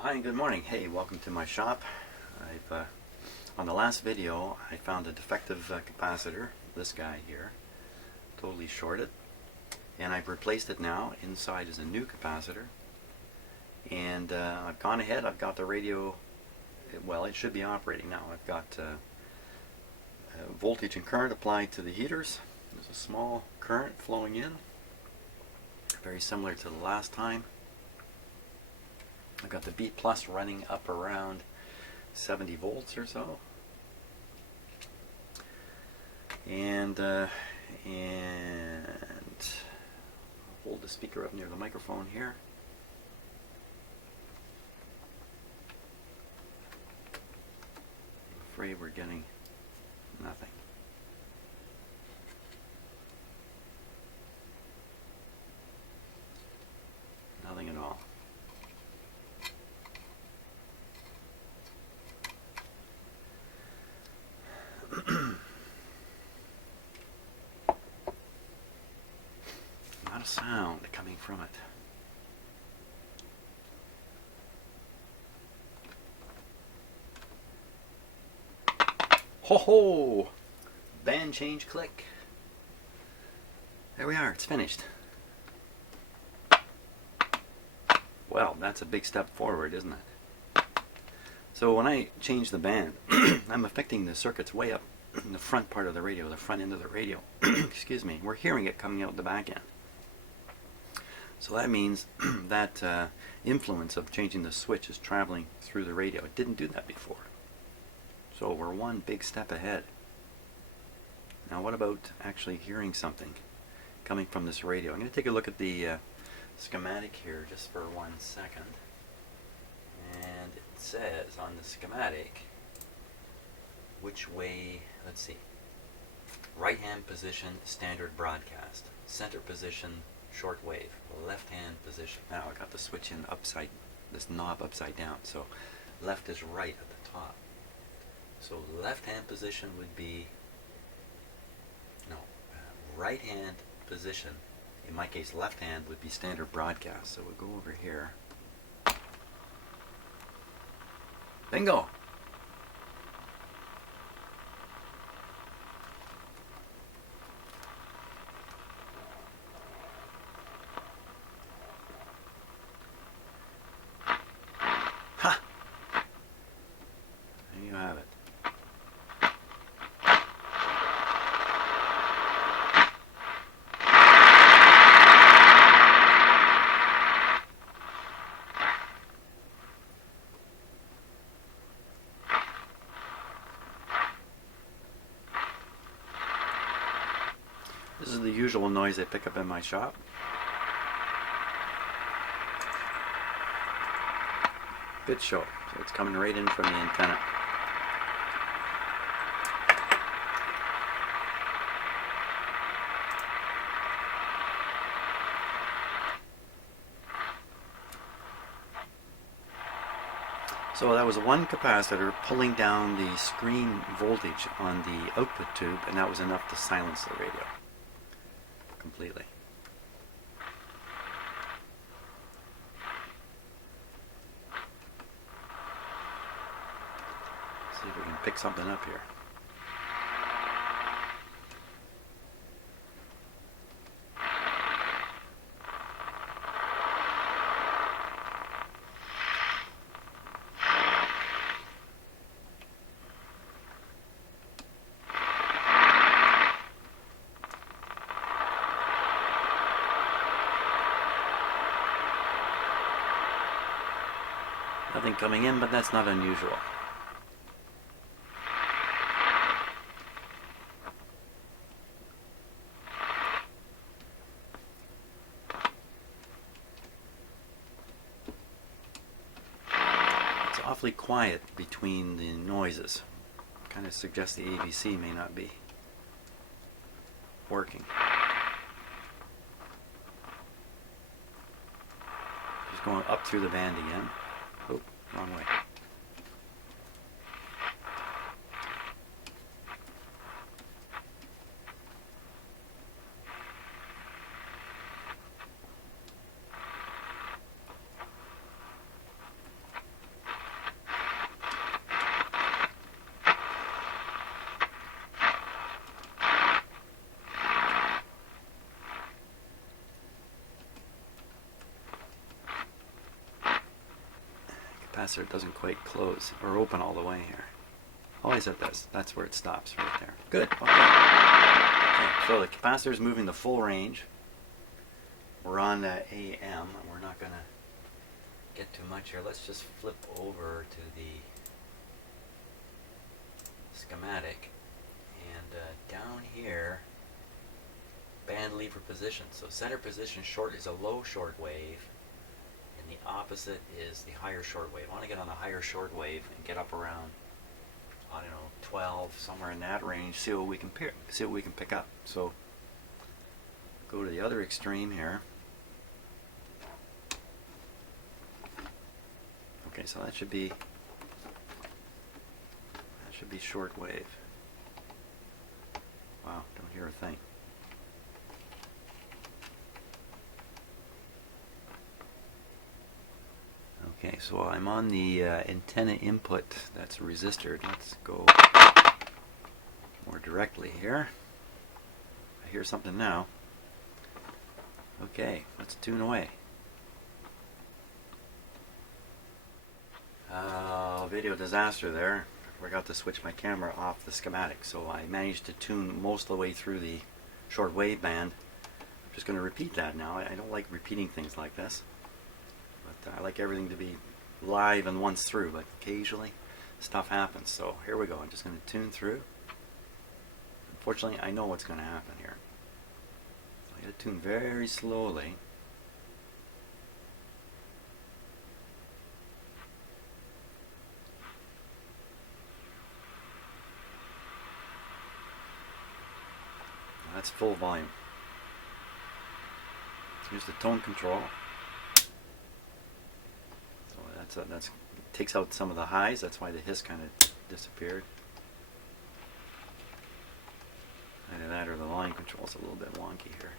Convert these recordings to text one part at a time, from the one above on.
Well, hi and good morning. Hey, welcome to my shop. On the last video I found a defective capacitor, this guy here, totally shorted, and I've replaced it now. Inside is a new capacitor, and I've gone ahead, I've got the radio, well, it should be operating now. I've got voltage and current applied to the heaters. There's a small current flowing in, very similar to the last time. I've got the B plus running up around 70 volts or so, and hold the speaker up near the microphone here. I'm afraid we're getting nothing. Nothing at all. Not a sound coming from it. Ho ho! Band change click. There we are, it's finished. Well, that's a big step forward, isn't it? So when I change the band, I'm affecting the circuits way up in the front part of the radio, the front end of the radio. Excuse me. We're hearing it coming out the back end. So that means that influence of changing the switch is traveling through the radio. It didn't do that before. So we're one big step ahead. Now what about actually hearing something coming from this radio? I'm going to take a look at the schematic here just for 1 second. And it says on the schematic which way, let's see, right hand position standard broadcast, center position shortwave, left hand position. Now I got the switch in upside, this knob upside down, so left is right at the top. So left hand position would be, no, right hand position, in my case left hand, would be standard broadcast. So we'll go over here. Bingo! Ha! There you have it. This is the usual noise I pick up in my shop. Good show. So it's coming right in from the antenna. So that was one capacitor pulling down the screen voltage on the output tube, and that was enough to silence the radio completely. See if we can pick something up here. Nothing coming in, but that's not unusual. It's awfully quiet between the noises. Kind of suggests the AVC may not be working. Just going up through the band again. Oh, wrong way. capacitor doesn't quite close or open all the way here. Oh, yes, it does. That's where it stops, right there. Good. Okay, so the capacitor is moving the full range. We're on AM, and we're not going to get too much here. Let's just flip over to the schematic. And down here, band lever position. So center position short is a low short wave, and the opposite is the higher short wave. I want to get on the higher short wave and get up around, I don't know, 12, somewhere in that range. See what we can pick up. So go to the other extreme here. Okay, so that should be short wave. Wow, don't hear a thing. Okay, so I'm on the antenna input. That's resistor. Let's go more directly here. I hear something now. Okay, let's tune away. Video disaster there. I forgot to switch my camera off the schematic, so I managed to tune most of the way through the short wave band. I'm just going to repeat that now. I don't like repeating things like this, but I like everything to be live and once through, but occasionally stuff happens. So here we go. I'm just going to tune through. Unfortunately, I know what's going to happen here. I got to tune very slowly. That's full volume. Here's the tone control. So that's takes out some of the highs. That's why the hiss kind of disappeared. Either that or the line control's a little bit wonky here.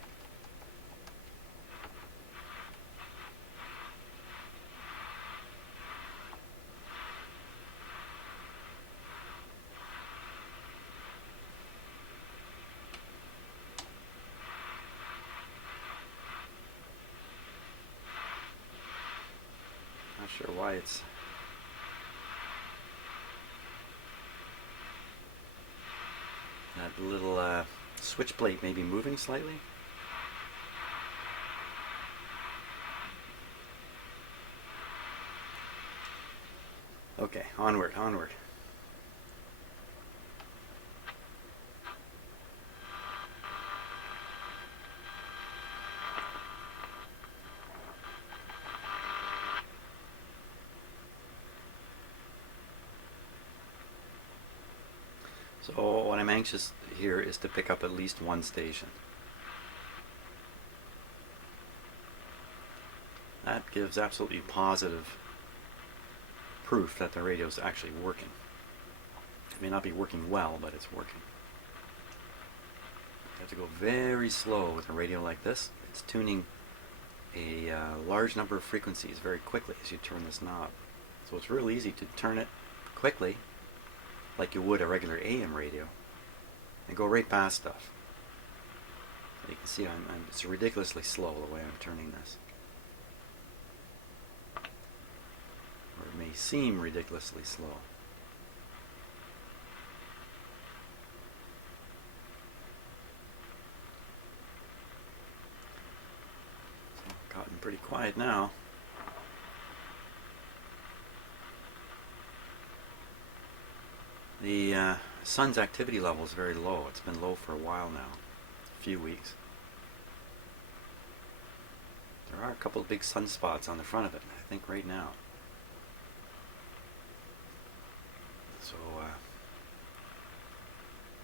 Not sure why it's that little switch plate may be moving slightly. Okay, onward. So what I'm anxious here is to pick up at least one station. That gives absolutely positive proof that the radio is actually working. It may not be working well, but it's working. You have to go very slow with a radio like this. It's tuning a large number of frequencies very quickly as you turn this knob. So it's real easy to turn it quickly, like you would a regular AM radio, and go right past stuff. You can see it's ridiculously slow the way I'm turning this. Or it may seem ridiculously slow. So, gotten pretty quiet now. The sun's activity level is very low. It's been low for a while now, a few weeks. There are a couple of big sunspots on the front of it, I think right now. So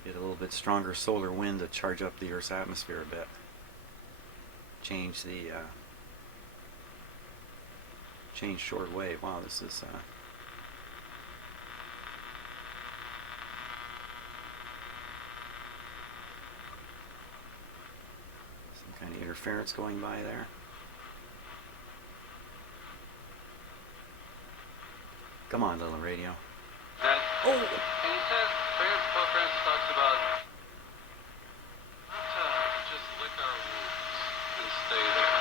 get a little bit stronger solar wind to charge up the Earth's atmosphere a bit. Change the change short wave. Wow, this is kind of interference going by there. Come on, little radio. Oh! And he says, Francis talks about not to just lick our wounds and stay there.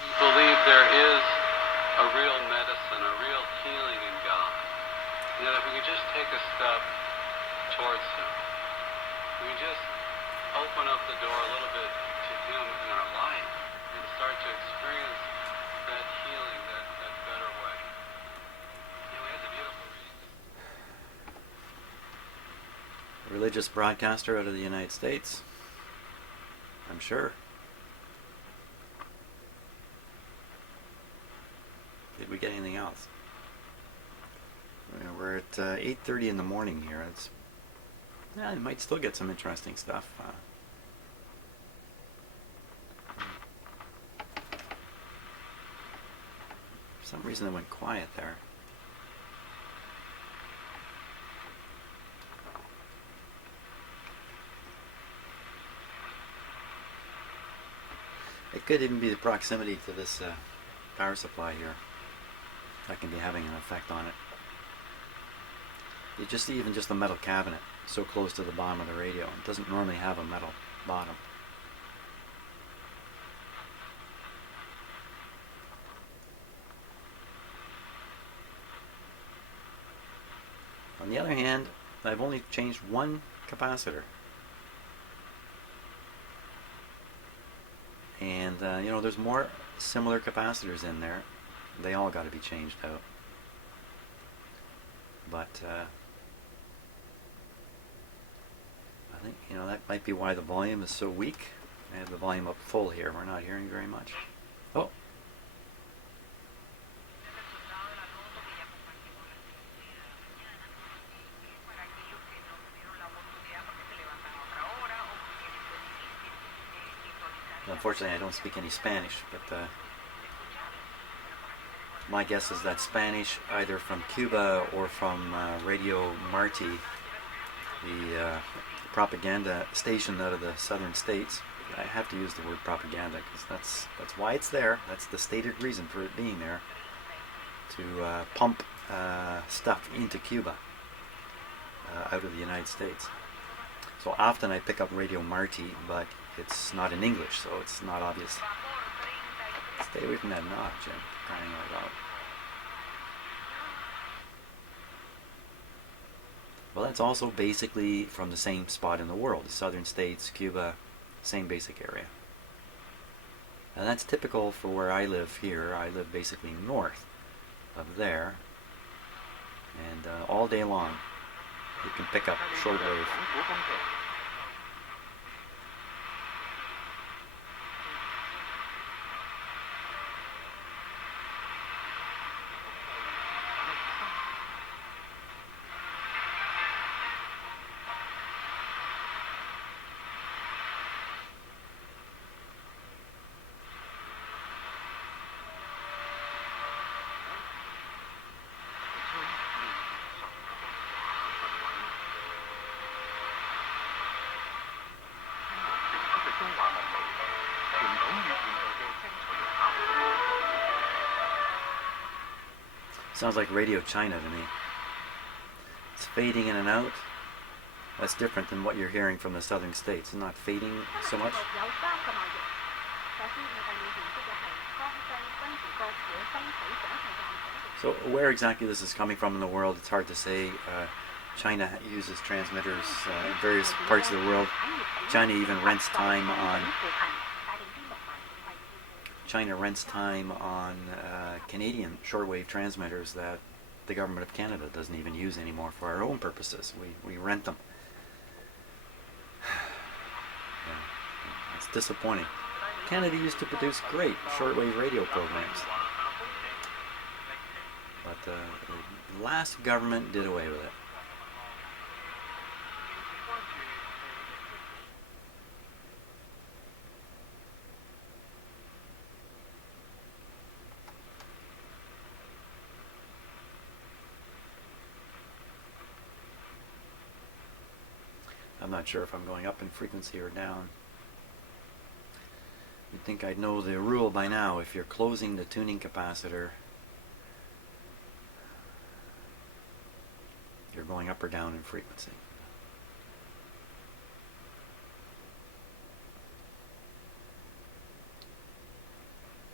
We believe there is a if we could just take a step towards Him, we can just open up the door a little bit to Him in our life and start to experience that healing, that better way. You know, He has a beautiful reading. Religious broadcaster out of the United States, I'm sure. Did we get anything else? We're at 8:30 in the morning here. I might still get some interesting stuff. For some reason it went quiet there. It could even be the proximity to this power supply here that can be having an effect on it. Even just the metal cabinet so close to the bottom of the radio. It doesn't normally have a metal bottom. On the other hand, I've only changed one capacitor. And you know, there's more similar capacitors in there. They all got to be changed out. But I think, you know, that might be why the volume is so weak. I have the volume up full here. We're not hearing very much. Oh. Unfortunately, I don't speak any Spanish, but my guess is that Spanish, either from Cuba or from Radio Marti, the propaganda station out of the southern states. I have to use the word propaganda because that's why it's there. That's the stated reason for it being there, to pump stuff into Cuba out of the United States. So often I pick up Radio Marti, but it's not in English, so it's not obvious. Stay away from that knob, Jim. Crying out loud. Well, that's also basically from the same spot in the world. The southern states, Cuba, same basic area. And that's typical for where I live here. I live basically north of there. And all day long, you can pick up shortwave. Sounds like Radio China to me. It's fading in and out. That's different than what you're hearing from the southern states. It's not fading so much. So where exactly this is coming from in the world, it's hard to say. China uses transmitters in various parts of the world. China even rents time on Canadian shortwave transmitters that the government of Canada doesn't even use anymore for our own purposes. We rent them. Yeah, it's disappointing. Canada used to produce great shortwave radio programs, but the last government did away with it. I'm not sure if I'm going up in frequency or down. You'd think I'd know the rule by now. If you're closing the tuning capacitor, you're going up or down in frequency.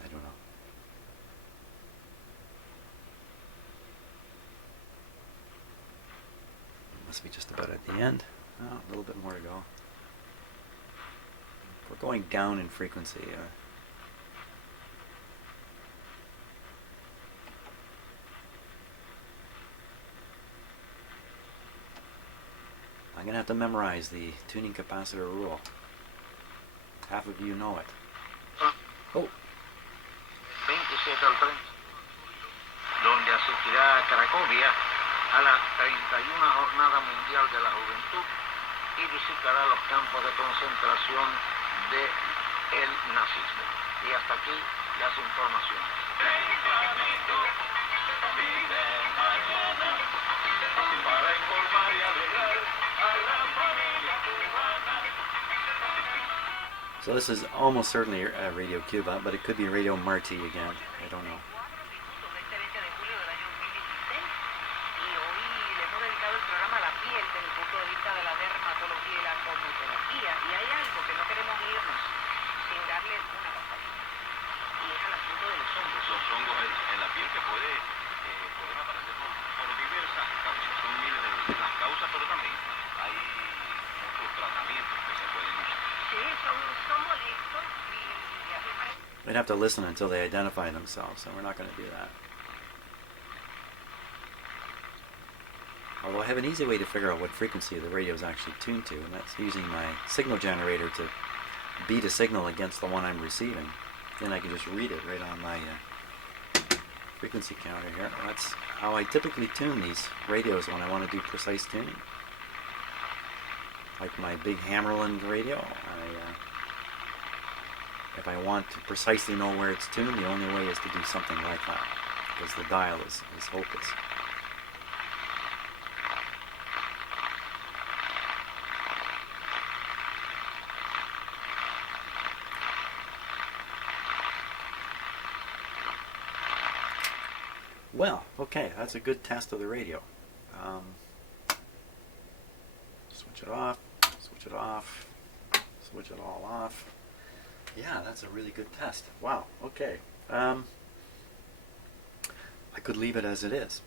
I don't know. Must be just about at the end. Oh, a little bit more to go. We're going down in frequency. I'm going to have to memorize the tuning capacitor rule. Half of you know it. Oh. 27 al 30, donde asistirá a Cracovia a la 31 Jornada Mundial de la Juventud y visitará los campos de concentración del nazismo. Y hasta aquí las informaciones. Para informar y alegrar a la familia cubana. So this is almost certainly Radio Cuba, but it could be Radio Marti again. I don't know. Los hongos en la piel que pueden aparecer por diversas causas. Son miles de las causas, pero también hay muchos tratamientos que se pueden usar. Sí, son molestos y We'd have to listen until they identify themselves, so we're not going to do that. Although I have an easy way to figure out what frequency the radio is actually tuned to, and that's using my signal generator to beat a signal against the one I'm receiving. Then I can just read it right on my frequency counter here. That's how I typically tune these radios when I want to do precise tuning. Like my big Hammerland radio, if I want to precisely know where it's tuned, the only way is to do something like that, because the dial is hopeless. Well, okay, that's a good test of the radio. Switch it off, switch it off, switch it all off. Yeah, that's a really good test. Wow, okay. I could leave it as it is.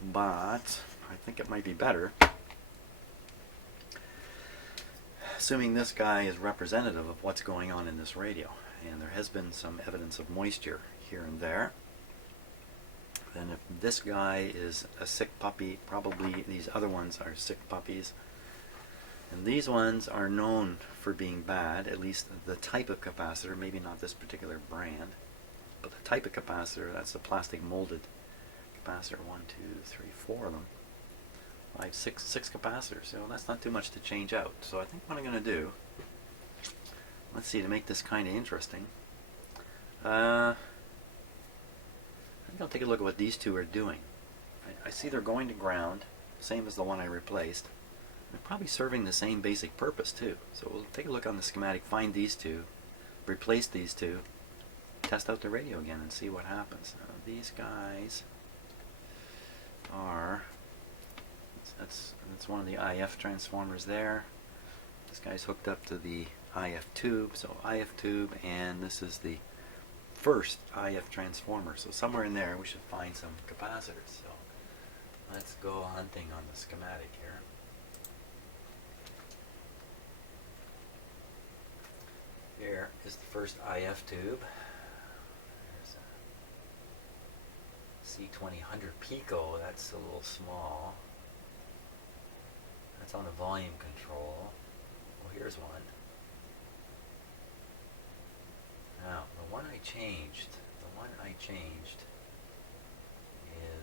But I think it might be better, assuming this guy is representative of what's going on in this radio. And there has been some evidence of moisture here and there. Then if this guy is a sick puppy, probably these other ones are sick puppies. And these ones are known for being bad, at least the type of capacitor, maybe not this particular brand, but the type of capacitor, that's the plastic molded capacitor. 1, 2, 3, 4 of them. 5, 6 capacitors, so that's not too much to change out. So I think what I'm going to do, let's see, to make this kind of interesting, I think I'll take a look at what these two are doing. I see they're going to ground, same as the one I replaced. They're probably serving the same basic purpose too. So we'll take a look on the schematic, find these two, replace these two, test out the radio again and see what happens. These guys are, that's one of the IF transformers there. This guy's hooked up to the IF tube, so IF tube, and this is the first IF transformer. So somewhere in there we should find some capacitors. So let's go hunting on the schematic here. Here is the first IF tube. There's a C2000 Pico, that's a little small. That's on the volume control. Well, here's one. Now, the one I changed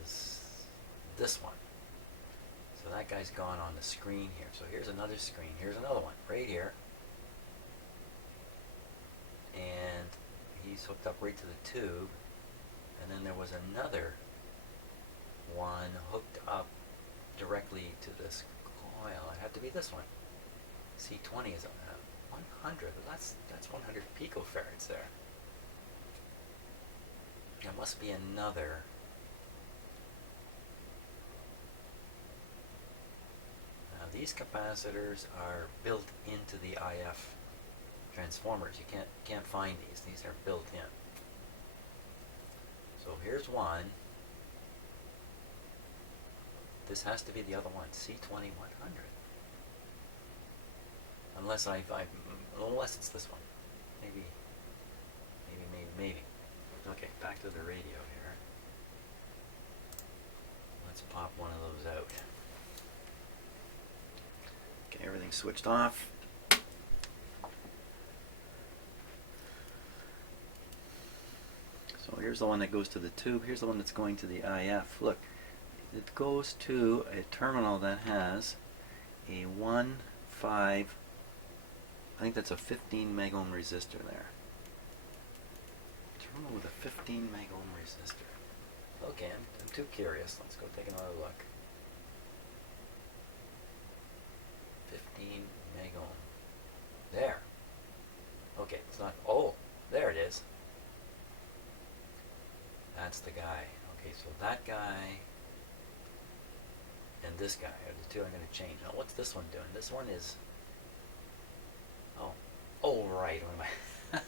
is this one. So that guy's gone on the screen here. So here's another screen. Here's another one right here. And he's hooked up right to the tube. And then there was another one hooked up directly to this coil. It had to be this one. C20 is on that. 100. That's 100 picofarads there. There must be another. Now these capacitors are built into the IF transformers. You can't find these. These are built in. So here's one. This has to be the other one, C2100. Unless unless it's this one. Maybe. Okay, back to the radio here. Let's pop one of those out. Okay, everything's switched off. So here's the one that goes to the tube. Here's the one that's going to the IF. Look, it goes to a terminal that has a 1.5, I think that's a 15 meg ohm resistor there. Terminal with a 15 meg ohm resistor. Okay, I'm too curious. Let's go take another look. 15 meg ohm. There. Okay, it's not. Oh, there it is. That's the guy. Okay, so that guy and this guy are the two I'm going to change. Now, what's this one doing? This one is. Oh, right. What am I?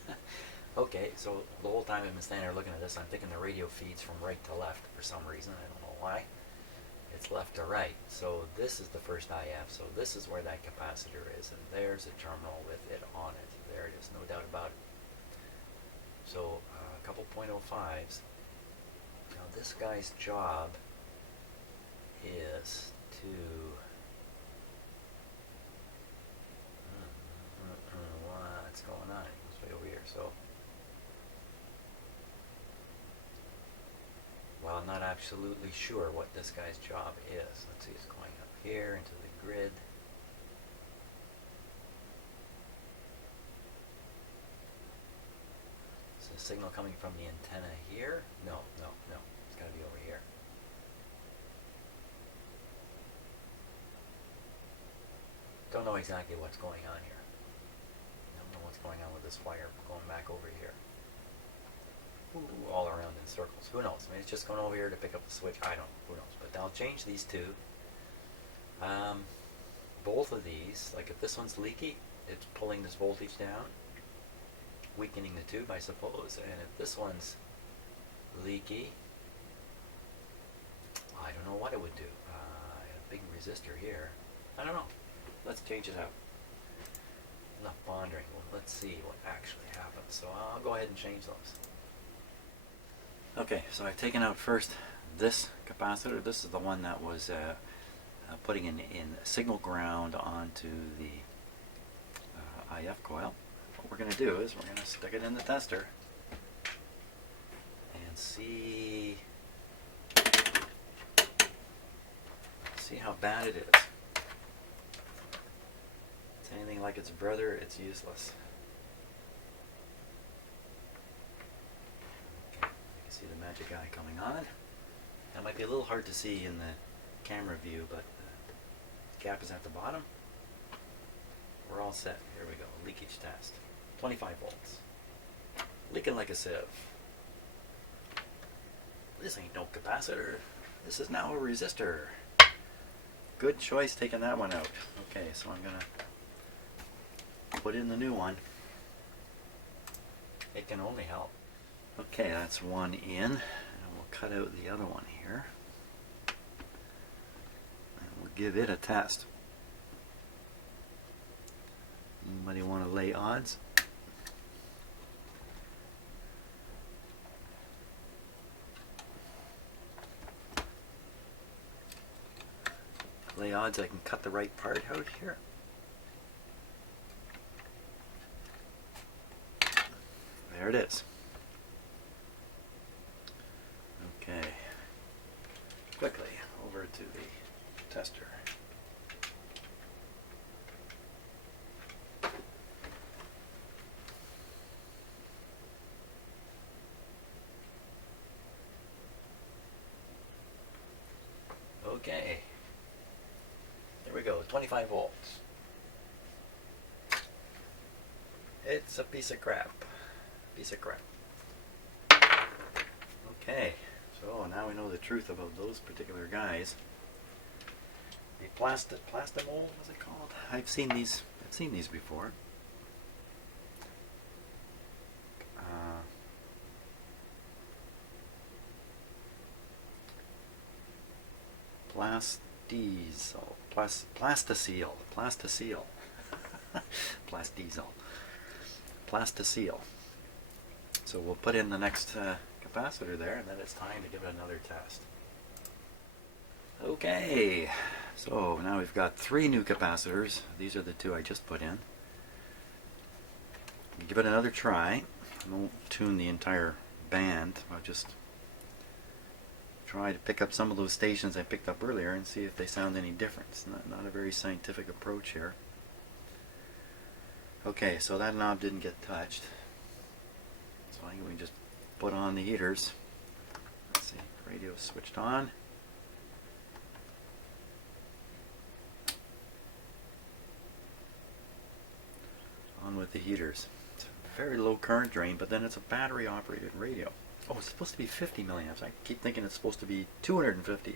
Okay, so the whole time I've been standing there looking at this, I'm thinking the radio feeds from right to left for some reason. I don't know why. It's left to right. So this is the first IF. So this is where that capacitor is, and there's a terminal with it on it. There it is, no doubt about it. So a couple .05s. Now this guy's job is to what's going on? He goes way over here. So, well, I'm not absolutely sure what this guy's job is. Let's see, it's going up here into the grid. Is the signal coming from the antenna here? No. It's got to be over here. Don't know exactly what's going on here. Don't know what's going on with this wire going back over here. Ooh, all around in circles. Who knows? I mean, it's just going over here to pick up the switch. I don't know. Who knows? But I'll change these two. Both of these, like if this one's leaky, it's pulling this voltage down, weakening the tube, I suppose. And if this one's leaky, I don't know what it would do. A big resistor here. I don't know. Let's change it out. Enough pondering. Well, let's see what actually happens. So I'll go ahead and change those. Okay, so I've taken out first this capacitor. This is the one that was putting in signal ground onto the IF coil. What we're going to do is we're going to stick it in the tester and see how bad it is. If it's anything like its brother, it's useless. Okay, you can see the magic eye coming on. That might be a little hard to see in the camera view, but the gap is at the bottom. We're all set. Here we go. Leakage test. 25 volts. Leaking like a sieve. This ain't no capacitor. This is now a resistor. Good choice taking that one out. Okay, so I'm going to put in the new one. It can only help. Okay, that's one in. And we'll cut out the other one here. And we'll give it a test. Anybody want to lay odds? Lay odds I can cut the right part out here. There it is. Okay. Quickly over to the tester. Okay. There we go, 25 volts. It's a piece of crap. Piece of crap. Okay, so now we know the truth about those particular guys. The plastimol, what's it called? I've seen these before. Plasticel. Plasticel. So we'll put in the next capacitor there, and then it's time to give it another test. Okay, so now we've got 3 new capacitors. These are the 2 I just put in. Give it another try. I won't tune the entire band. I'll just try to pick up some of those stations I picked up earlier and see if they sound any different. It's not a very scientific approach here. Okay, so that knob didn't get touched. So I think we can just put on the heaters. Let's see, radio switched on. On with the heaters. It's a very low current drain, but then it's a battery operated radio. Oh, it's supposed to be 50 milliamps. I keep thinking it's supposed to be 250.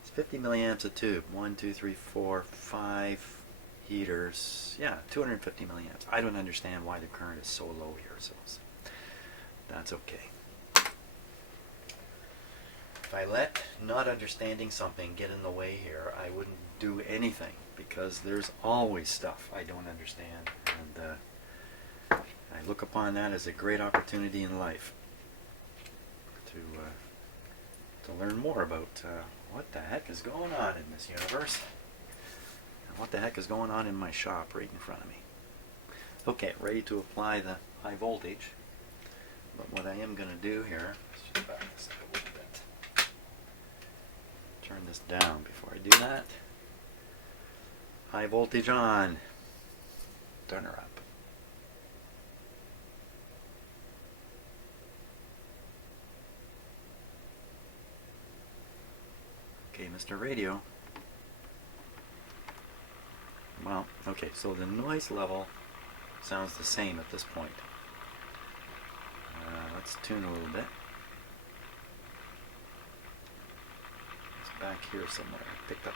It's 50 milliamps a tube. 1, 2, 3, 4, 5 heaters. Yeah, 250 milliamps. I don't understand why the current is so low here, so that's okay. If I let not understanding something get in the way here, I wouldn't do anything, because there's always stuff I don't understand, and I look upon that as a great opportunity in life to learn more about what the heck is going on in this universe, and what the heck is going on in my shop right in front of me. Okay, ready to apply the high voltage, but what I am going to do here, let's just back this up a little bit. Turn this down before I do that. High voltage on. Turn her up. Okay, Mr. Radio. Well, okay, so the noise level sounds the same at this point. Let's tune a little bit. It's back here somewhere. I picked up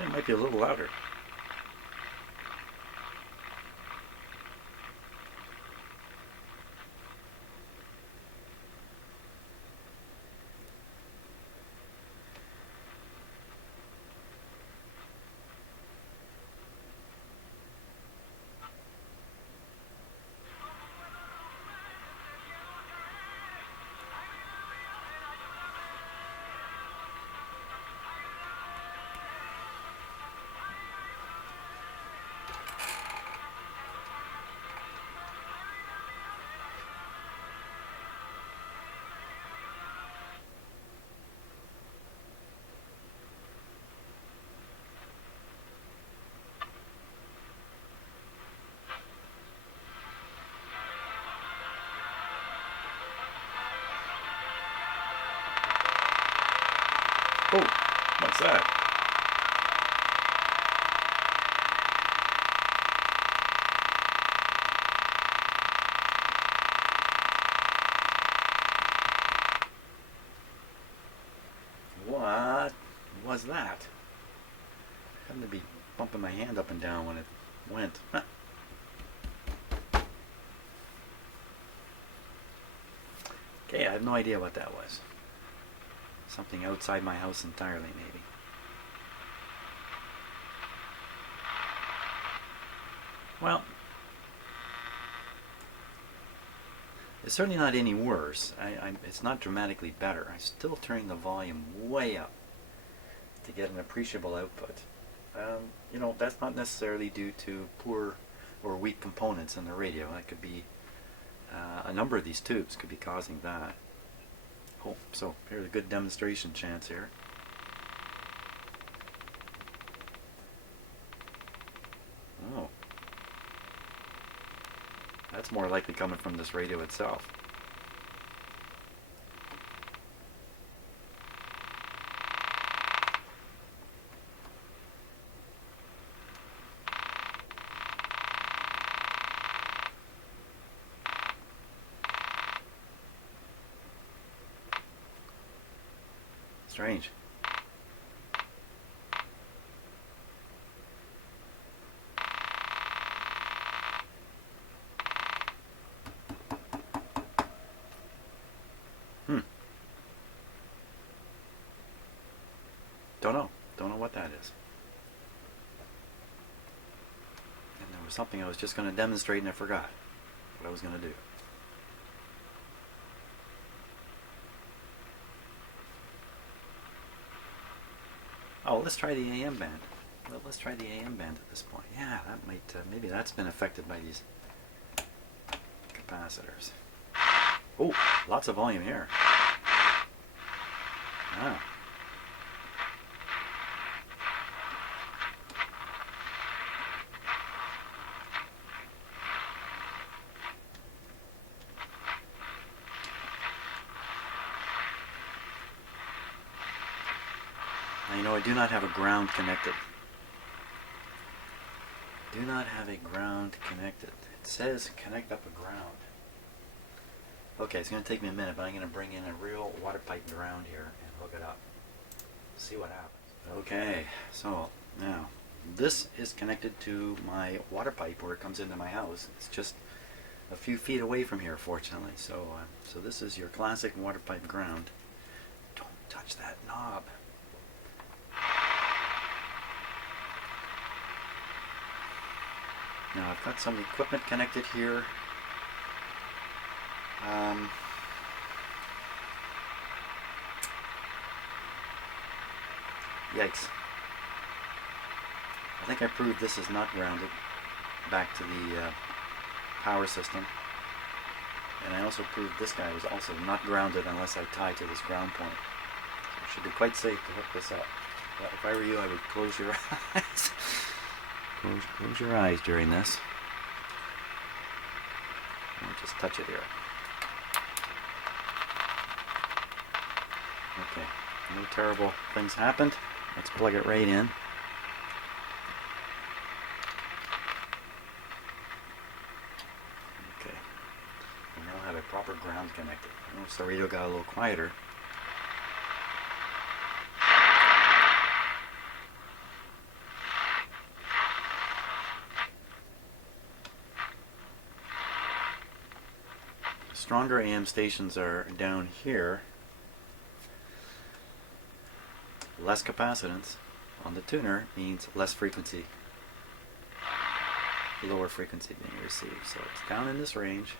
it might be a little louder. Oh, what's that? What was that? I happened to be bumping my hand up and down when it went. Huh. Okay, I have no idea what that was. Something outside my house entirely, maybe. Well, it's certainly not any worse. It's not dramatically better. I'm still turning the volume way up to get an appreciable output. You know, that's not necessarily due to poor or weak components in the radio. That could be a number of these tubes could be causing that. Oh, so here's a good demonstration chance here. Oh. That's more likely coming from this radio itself. Strange. is. And there was something I was just going to demonstrate and I forgot what I was going to do. Oh, let's try the AM band. Well, let's try the AM band at this point. Yeah, that might, maybe that's been affected by these capacitors. Oh, lots of volume here. Ah. Now, you know, I do not have a ground connected. Do not have a ground connected. It says connect up a ground. Okay, it's going to take me a minute, but I'm going to bring in a real water pipe ground here and hook it up. See what happens. Okay, so now this is connected to my water pipe where it comes into my house. It's just a few feet away from here, fortunately. So, so this is your classic water pipe ground. Don't touch that knob. Now I've got some equipment connected here. Yikes. I think I proved this is not grounded back to the power system. And I also proved this guy was also not grounded unless I tie to this ground point. So it should be quite safe to hook this up. But if I were you, I would close your eyes. Close your eyes during this. And just touch it here. Okay, no terrible things happened. Let's plug it right in. Okay, we now have a proper ground connected. Notice the radio got a little quieter. Stronger AM stations are down here. Less capacitance on the tuner means less frequency, lower frequency being received. So it's down in this range.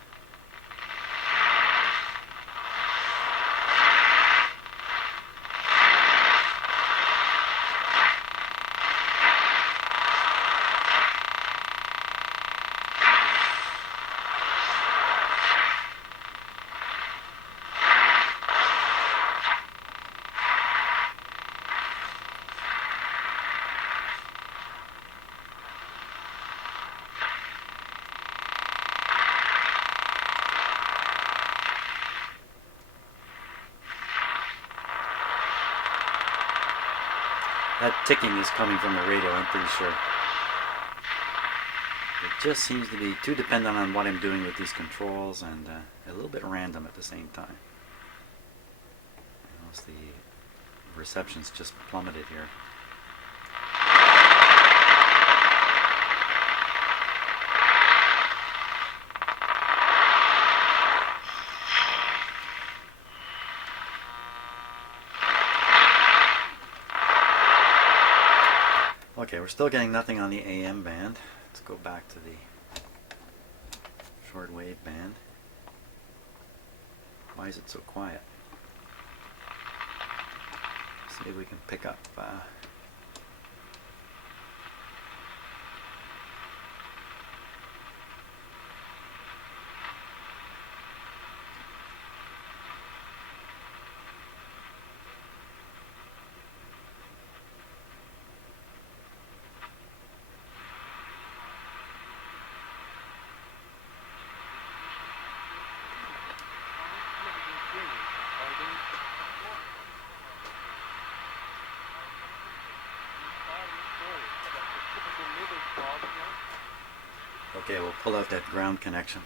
That ticking is coming from the radio, I'm pretty sure. It just seems to be too dependent on what I'm doing with these controls and a little bit random at the same time. Notice the reception's just plummeted here. Okay, we're still getting nothing on the AM band. Let's go back to the shortwave band. Why is it so quiet? See if we can pick up. Okay, we'll pull out that ground connection.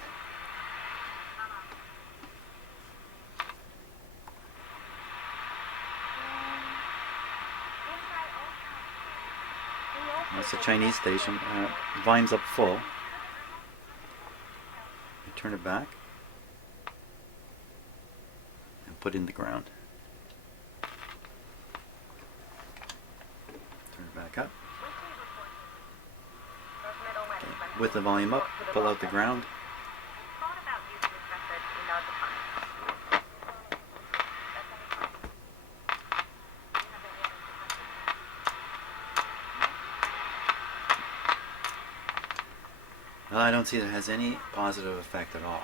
That's a Chinese station. Volume's up full. You turn it back and put in the ground. Turn it back up. Okay. With the volume up, pull out the ground. Well, I don't see that it has any positive effect at all.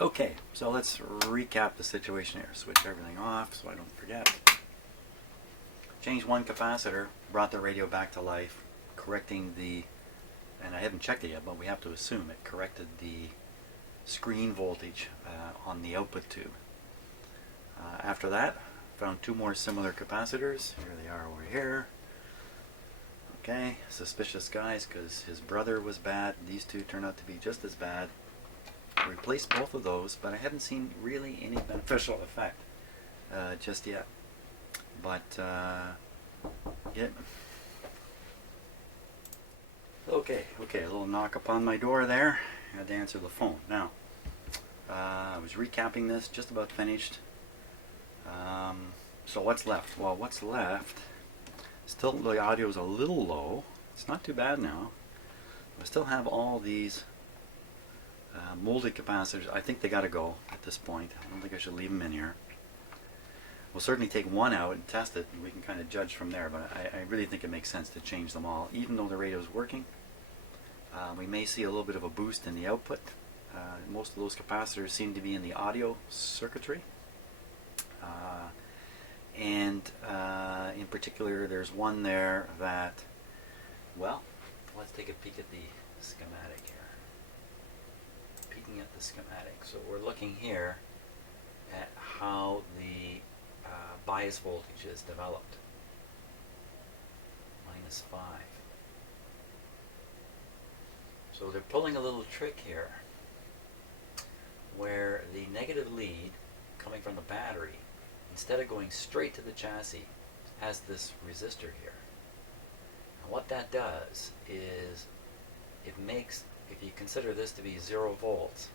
Okay, so let's recap the situation here. Switch everything off so I don't forget. Changed one capacitor, brought the radio back to life, correcting the, and I haven't checked it yet, but we have to assume it corrected the screen voltage on the output tube. After that, found two more similar capacitors. Here they are over here. Okay, suspicious guys because his brother was bad. These two turned out to be just as bad. Replaced both of those, but I haven't seen really any beneficial effect just yet. But yeah. Okay, a little knock upon my door there. I had to answer the phone. Now, I was recapping this, just about finished. So what's left? Well, what's left? Still, the audio is a little low. It's not too bad now. I still have all these molded capacitors. I think they got to go at this point. I don't think I should leave them in here. We'll certainly take one out and test it, and we can kind of judge from there, but I really think it makes sense to change them all. Even though the radio is working, we may see a little bit of a boost in the output. Most of those capacitors seem to be in the audio circuitry. And in particular, there's one there that, well, let's take a peek at the schematic here. Peeking at the schematic. So we're looking here at how the bias voltage is developed. -5. So they're pulling a little trick here where the negative lead coming from the battery, instead of going straight to the chassis, has this resistor here. And what that does is it makes, if you consider this to be 0 volts,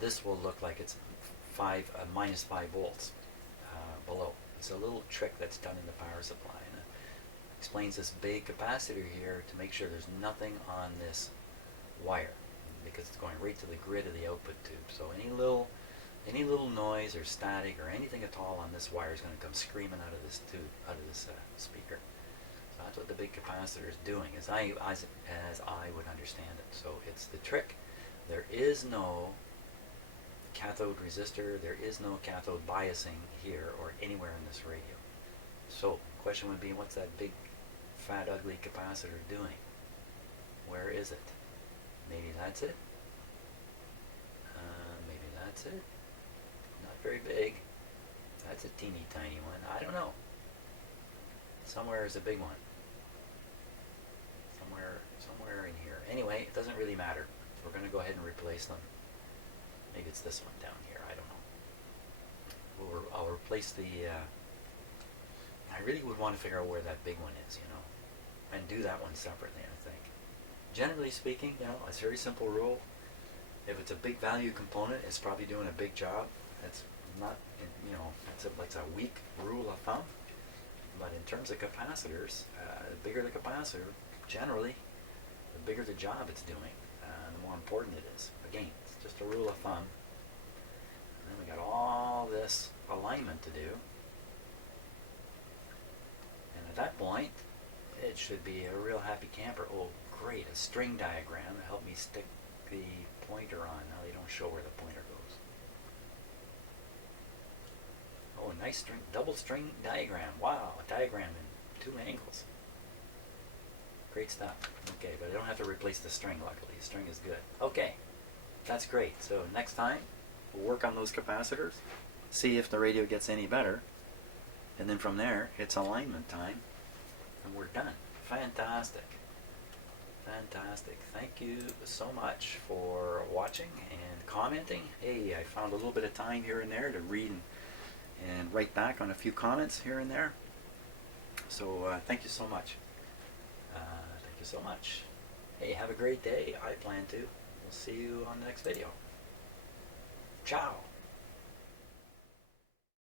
this will look like it's -5 volts below. It's a little trick that's done in the power supply, and it explains this big capacitor here to make sure there's nothing on this wire, because it's going right to the grid of the output tube. So any little noise or static or anything at all on this wire is going to come screaming out of this tube, out of this speaker. So that's what the big capacitor is doing, as I would understand it. So it's the trick. There is no cathode resistor, there is no cathode biasing here or anywhere in this radio. So the question would be, what's that big fat ugly capacitor doing? Where is it? Maybe that's it. Maybe that's it. Not very big. That's a teeny tiny one. I don't know. Somewhere is a big one. Somewhere in here. Anyway, it doesn't really matter. We're going to go ahead and replace them. Maybe it's this one down here. I don't know. I'll replace the. I really would want to figure out where that big one is, and do that one separately. I think. Generally speaking, it's a very simple rule. If it's a big value component, it's probably doing a big job. That's not, that's a weak rule of thumb. But in terms of capacitors, the bigger the capacitor, generally, the bigger the job it's doing, the more important it is. Again, it's just a rule of thumb. And then we got all this alignment to do. And at that point, it should be a real happy camper. Oh, great, a string diagram to help me stick the pointer on. Now they don't show where the pointer goes. Oh, a nice string, double string diagram. Wow, a diagram in 2 angles. Great stuff. Okay, but I don't have to replace the string, luckily. The string is good. Okay, that's great. So next time, we'll work on those capacitors, see if the radio gets any better, and then from there, it's alignment time, and we're done. Fantastic. Fantastic. Thank you so much for watching and commenting. Hey, I found a little bit of time here and there to read and write back on a few comments here and there. So thank you so much. Thank you so much. Hey, have a great day. I plan to. We'll see you on the next video. Ciao.